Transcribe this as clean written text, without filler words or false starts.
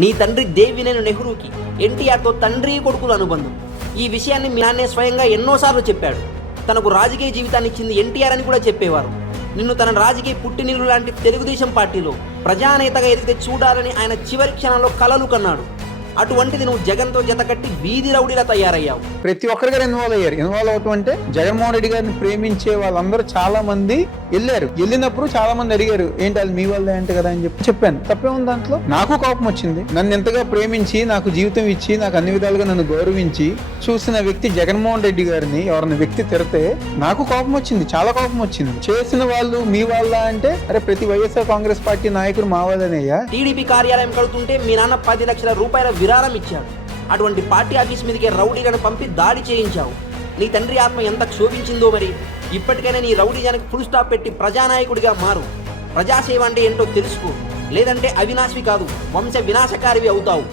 నీ తండ్రి దేవినేని నెహ్రూకి ఎన్టీఆర్తో తండ్రి కొడుకుల అనుబంధం. ఈ విషయాన్ని మీ నాన్నే స్వయంగా ఎన్నోసార్లు చెప్పాడు. తనకు రాజకీయ జీవితాన్ని ఇచ్చింది ఎన్టీఆర్ అని కూడా చెప్పేవారు. నిన్ను తన రాజకీయ పుట్టినిల్లు లాంటి తెలుగుదేశం పార్టీలో ప్రజానేతగా ఎదిగితే చూడాలని ఆయన చివరి క్షణంలో కలలు కన్నాడు. అటువంటిది నువ్వు జగన్తో జతకట్టి వీధి రౌడీలా తయారయ్యావు. ప్రతి ఒక్కరి గారు ఇన్వాల్వ్ అవటం అంటే జగన్మోహన్ రెడ్డి గారిని ప్రేమించే వాళ్ళందరూ చాలా మంది వెళ్ళినప్పుడు చాలా మంది అడిగారు, ఏంటి అది మీ వల్లే అంటే కదా అని చెప్పాను. తప్పే ఉంది దాంట్లో. నాకు కోపం వచ్చింది. నన్ను ఎంతగా ప్రేమించి నాకు జీవితం ఇచ్చి నాకు అన్ని విధాలుగా నన్ను గౌరవించి చూసిన వ్యక్తి జగన్మోహన్ రెడ్డి గారిని ఎవరిని వ్యక్తి తిడితే నాకు కోపం వచ్చింది, చాలా కోపం వచ్చింది. చేసిన వాళ్ళు మీ వాళ్ళ అంటే అరే ప్రతి వైఎస్ఆర్ కాంగ్రెస్ పార్టీ నాయకుడు మా వాళ్ళనేయ్యా. టీడీపీ కార్యాలయం కడుతుంటే మీ నాన్న 10 లక్షల రూపాయల విరాళం ఇచ్చాడు. అటువంటి పార్టీ ఆఫీస్ మీదకే రౌడీలను పంపి దాడి చేయించావు. నీ తండ్రి ఆత్మ ఎంత క్షోభించిందో మరి. ఇప్పటికైనా నీ రౌడీజానికి ఫుల్ స్టాప్ పెట్టి ప్రజానాయకుడిగా మారు. ప్రజాసేవ అంటే ఏంటో తెలుసుకో, లేదంటే అవినాశివి కాదు వంశ వినాశకారివి అవుతావు.